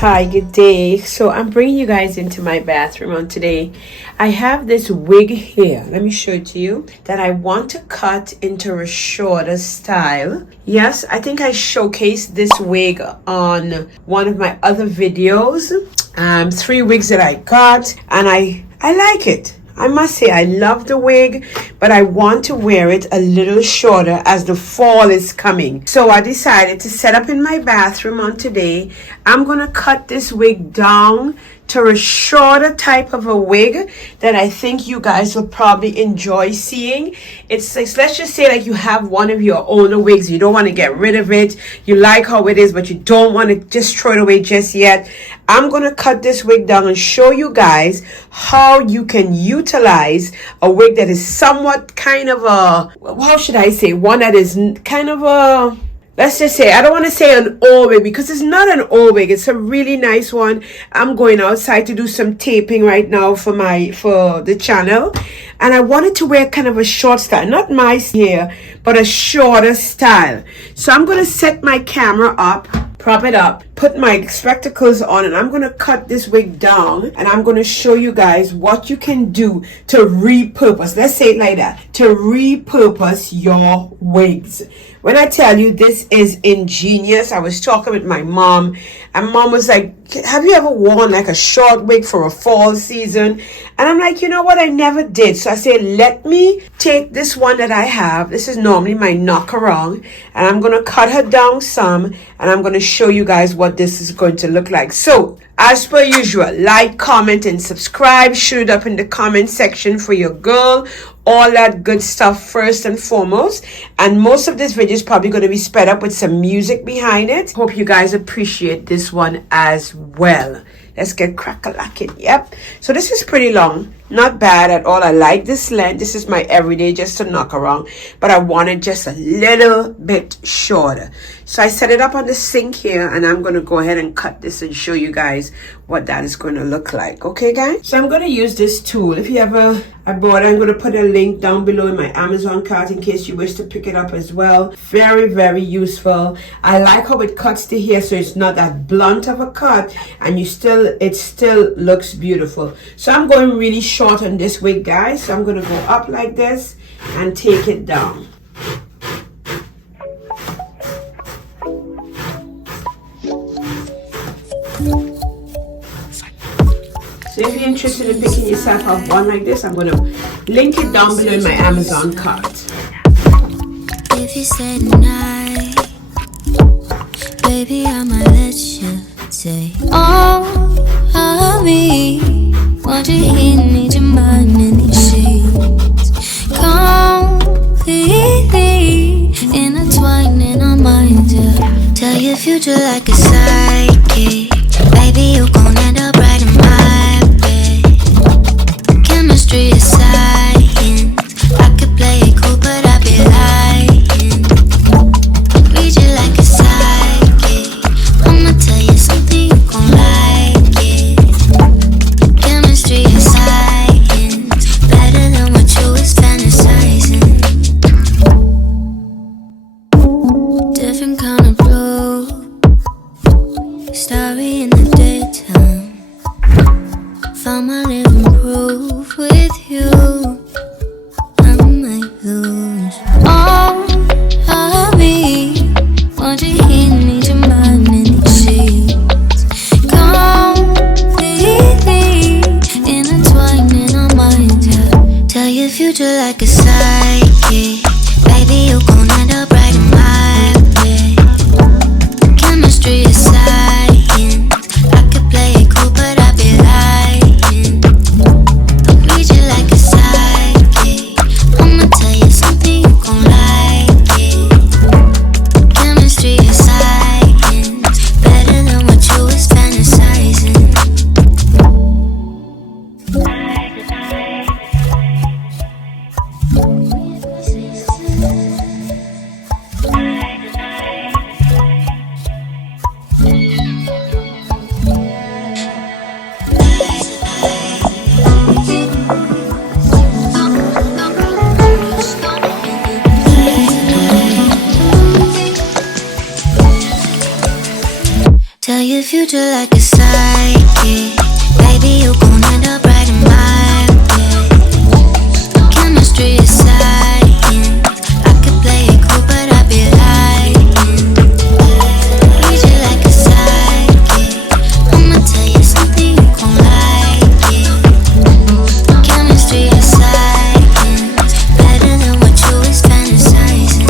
Hi, good day. So I'm bringing you guys into my bathroom on today. I have this wig here. Let me show it to you that I want to cut into a shorter style. Yes, I think I showcased this wig on one of my other videos. 3 wigs that I got, and I like it. I must say I love the wig, but I want to wear it a little shorter as the fall is coming. So I decided to set up in my bathroom on today. I'm going to cut this wig down to a shorter type of a wig that I think you guys will probably enjoy seeing. It's like, let's just say like you have one of your older wigs, you don't want to get rid of it, you like how it is, but you don't want to just throw it away just yet. I'm going to cut this wig down and show you guys how you can utilize a wig that is somewhat kind of a, how should I say, one that is kind of a, let's just say, I don't want to say an old wig because it's not an old wig. It's a really nice one. I'm going outside to do some taping right now for the channel. And I wanted to wear kind of a short style, not my hair, but a shorter style. So I'm going to set my camera up, prop it up, put my spectacles on, and I'm going to cut this wig down, and I'm going to show you guys what you can do to repurpose. Let's say it like that, to repurpose your wigs. When I tell you this is ingenious, I was talking with my mom, and mom was like, have you ever worn like a short wig for a fall season? And I'm like, you know what, I never did. So I said, let me take this one that I have. This is normally my knockaround, and I'm going to cut her down some, and I'm going to show you guys what this is going to look like. So as per usual, like, comment, and subscribe. Shoot it up in the comment section for your girl. All that good stuff first and foremost. And most of this video is probably going to be sped up with some music behind it. Hope you guys appreciate this one as well. Let's get crack-a-lacking. Yep. So this is pretty long. Not bad at all. I like this length. This is my everyday just to knock around. But I want it just a little bit shorter. So I set it up on the sink here. And I'm going to go ahead and cut this and show you guys what that is going to look like. Okay, guys? So I'm going to use this tool. If you ever I bought it, I'm going to put a link down below in my Amazon cart in case you wish to pick it up as well. Very, very useful. I like how it cuts the hair so it's not that blunt of a cut. And it still looks beautiful. So I'm going really short on this wig, guys. So I'm going to go up like this and take it down. So if you're interested in picking yourself up one like this, I'm going to link it down below in my Amazon cart. If you say tonight, baby, I might let you say all of me. Want you here, need your mind in these sheets. Completely intertwined in our minds, yeah. Tell your future like a psychic. Baby, you gon' end up right in my bed. Chemistry is science. I could play it cool, but I'd be lying. Read you like a psychic. I'ma tell you something, you gon' like it. Chemistry is science. Better than what you was fantasizing. Different kind of blue. Starry in the daytime. your future like a psychic. Baby, you gon' end up right in my bed. Chemistry is science. I could play it cool, but I'd be lying. Read you like a psychic. I'ma tell you something you gon' like it. Chemistry is science. Better than what you was fantasizing.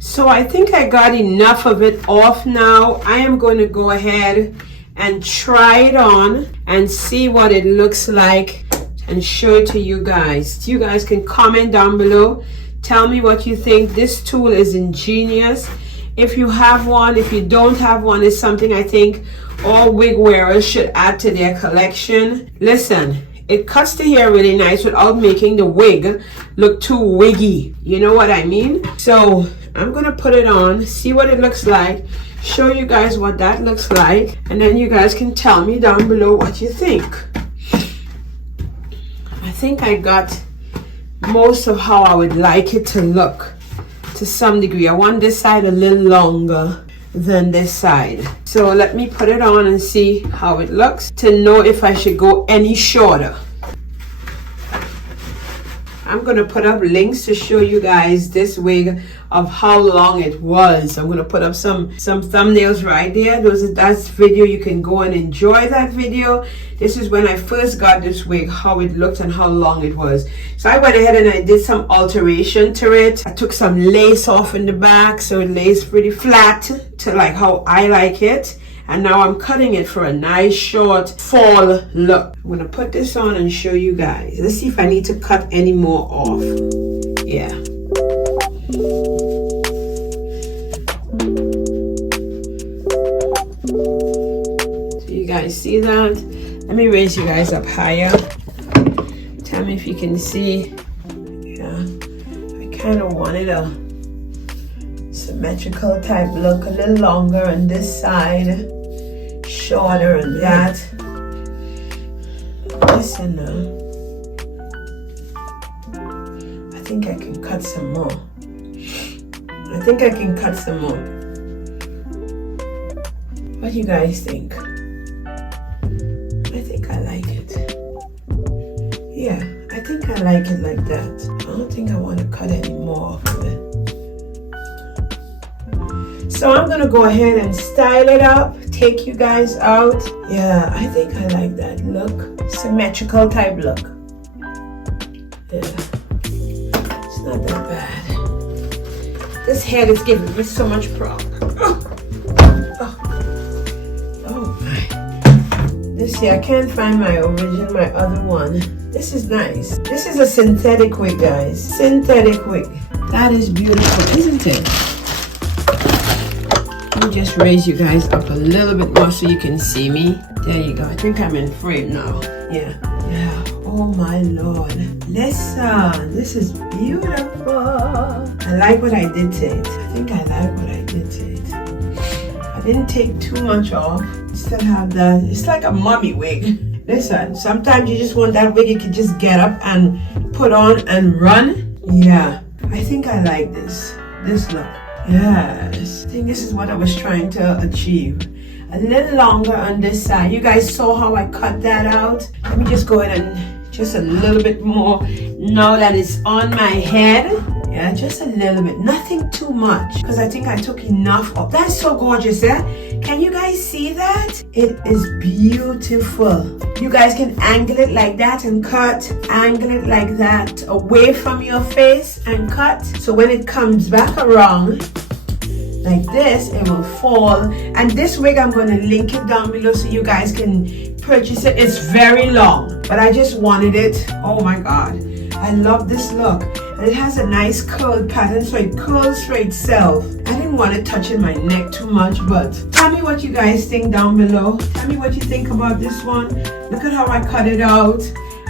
So I think I got enough of it off now. I am going to go ahead and try it on and see what it looks like and show it to you guys. You guys can comment down below. Tell me what you think. This tool is ingenious. If you have one, if you don't have one, it's something I think all wig wearers should add to their collection. Listen, it cuts the hair really nice without making the wig look too wiggy. You know what I mean? So I'm gonna put it on, see what it looks like, show you guys what that looks like, and then you guys can tell me down below what you think. I think I got most of how I would like it to look to some degree. I want this side a little longer than this side. So let me put it on and see how it looks to know if I should go any shorter. I'm gonna put up links to show you guys this wig of how long it was. I'm gonna put up some thumbnails right there. That's video. You can go and enjoy that video. This is when I first got this wig, how it looked and how long it was. So I went ahead and I did some alteration to it. I took some lace off in the back so it lays pretty flat to like how I like it. And now I'm cutting it for a nice short fall look. I'm gonna put this on and show you guys. Let's see if I need to cut any more off. Yeah. So you guys see that? Let me raise you guys up higher. Tell me if you can see. Yeah. I kind of wanted a symmetrical type look, a little longer on this side, shorter on that. Listen now, I think I can cut some more. What do you guys think? I think I like it. Yeah, I think I like it like that. I don't think I want to cut any more of it. So I'm gonna go ahead and style it up, take you guys out. Yeah, I think I like that look. Symmetrical type look. Yeah, it's not that bad. This head is giving me so much problem. Oh my. This here, I can't find my original, my other one. This is nice. This is a synthetic wig, guys. Synthetic wig. That is beautiful, isn't it? Let me just raise you guys up a little bit more so you can see me. There you go. I think I'm in frame now. Yeah. Oh my Lord. Listen, this is beautiful. I like what I did to it. I think I like what I did to it. I didn't take too much off. Still have that. It's like a mummy wig. Listen, sometimes you just want that wig you can just get up and put on and run. Yeah. I think I like this look. Yes, I think this is what I was trying to achieve. A little longer on this side. You guys saw how I cut that out. Let me just go ahead and just a little bit more now that it's on my head. Yeah, just a little bit, nothing too much, because I think I took enough off. That's so gorgeous, eh? Can you guys see that? It is beautiful. You guys can angle it like that and cut, angle it like that away from your face and cut. So when it comes back around like this, it will fall. And this wig, I'm going to link it down below so you guys can purchase it. It's very long, but I just wanted it. Oh my God, I love this look. And it has a nice curl pattern, so it curls for itself. I didn't want it touching my neck too much, but tell me what you guys think down below. Tell me what you think about this one. Look at how I cut it out.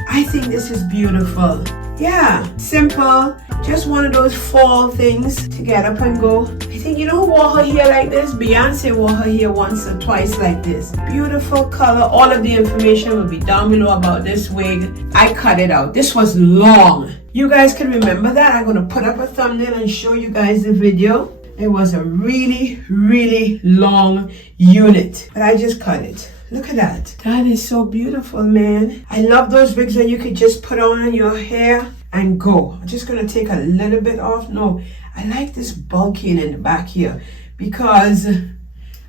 I think this is beautiful. Yeah, simple. Just one of those fall things to get up and go. I think, you know who wore her hair like this? Beyonce wore her hair once or twice like this. Beautiful color. All of the information will be down below about this wig. I cut it out. This was long. You guys can remember that. I'm going to put up a thumbnail and show you guys the video. It was a really, really long unit, but I just cut it. Look at that. That is so beautiful, man. I love those wigs that you could just put on your hair and go. I'm just gonna take a little bit off. No, I like this bulking in the back here because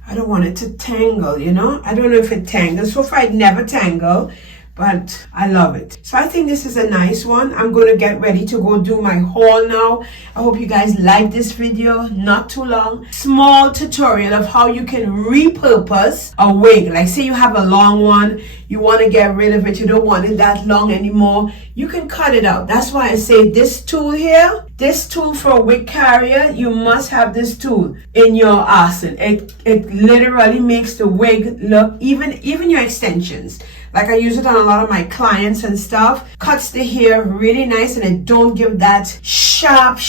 I don't want it to tangle, you know? I don't know if it tangles. So far it never tangle, but I love it. So I think this is a nice one. I'm going to get ready to go do my haul now. I hope you guys like this video. Not too long. Small tutorial of how you can repurpose a wig. Like say you have a long one, you want to get rid of it, you don't want it that long anymore, you can cut it out. That's why I say this tool here, this tool for a wig carrier, you must have this tool in your arsenal. It literally makes the wig look, even your extensions. Like I use it on a lot of my clients and stuff. Cuts the hair really nice and it don't give that sharp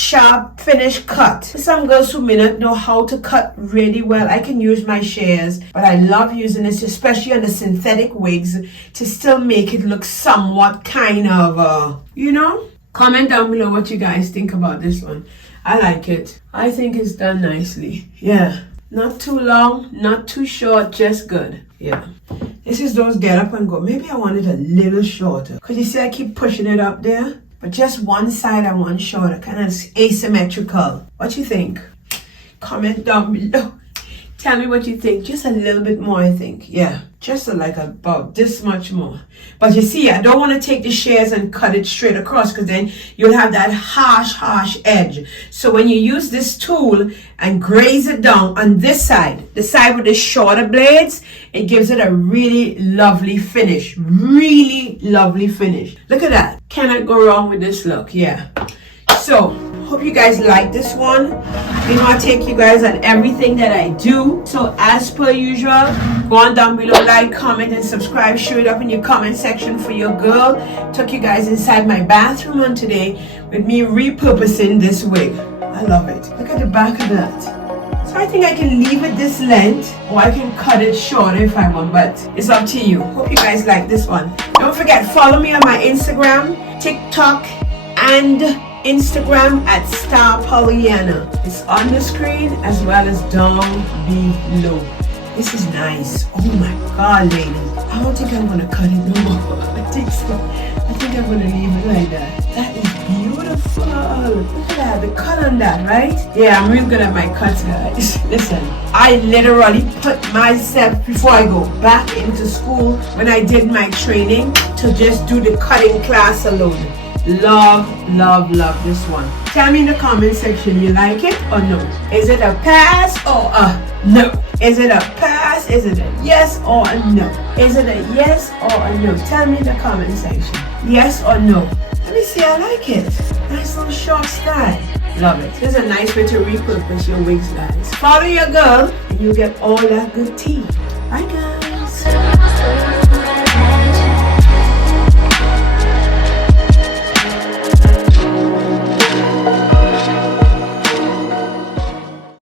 finish cut. Some girls who may not know how to cut really well, I can use my shears, but I love using this, especially on the synthetic wigs, to still make it look somewhat kind of, you know? Comment down below what you guys think about this one. I like it. I think it's done nicely. Yeah. Not too long, not too short, just good. Yeah. This is those get up and go. Maybe I want it a little shorter. Because you see I keep pushing it up there. But just one side I want shorter. Kind of asymmetrical. What you think? Comment down below. Tell me what you think. Just a little bit more, I think. Yeah. Just like about this much more. But you see, I don't want to take the shears and cut it straight across because then you'll have that harsh edge. So when you use this tool and graze it down on this side, the side with the shorter blades, it gives it a really lovely finish. Really lovely finish. Look at that. Cannot go wrong with this look. Yeah. So, hope you guys like this one. You know I take you guys on everything that I do. So as per usual, go on down below, like, comment, and subscribe. Show it up in your comment section for your girl. Took you guys inside my bathroom on today with me repurposing this wig. I love it. Look at the back of that. So I think I can leave it this length or I can cut it short if I want, but it's up to you. Hope you guys like this one. Don't forget, follow me on my Instagram, TikTok, and Instagram at Pollyanna. It's on the screen as well as down below. This is nice. Oh my god, ladies. I don't think I'm gonna cut it no more. I think so. I think I'm gonna leave it like that. That is beautiful. Look at that, the cut on that, right? Yeah, I'm real good at my cuts, guys. Listen, I literally put myself, before I go back into school, when I did my training, to just do the cutting class alone. Love this one. Tell me in the comment section, you like it or no? Is it a pass or a no? Is it a pass? Is it a yes or a no? Is it a yes or a no? Tell me in the comment section. Yes or no? Let me see, I like it. Nice little short style. Love it. This is a nice way to repurpose your wigs, guys. Follow your girl and you get all that good tea. Bye, guys.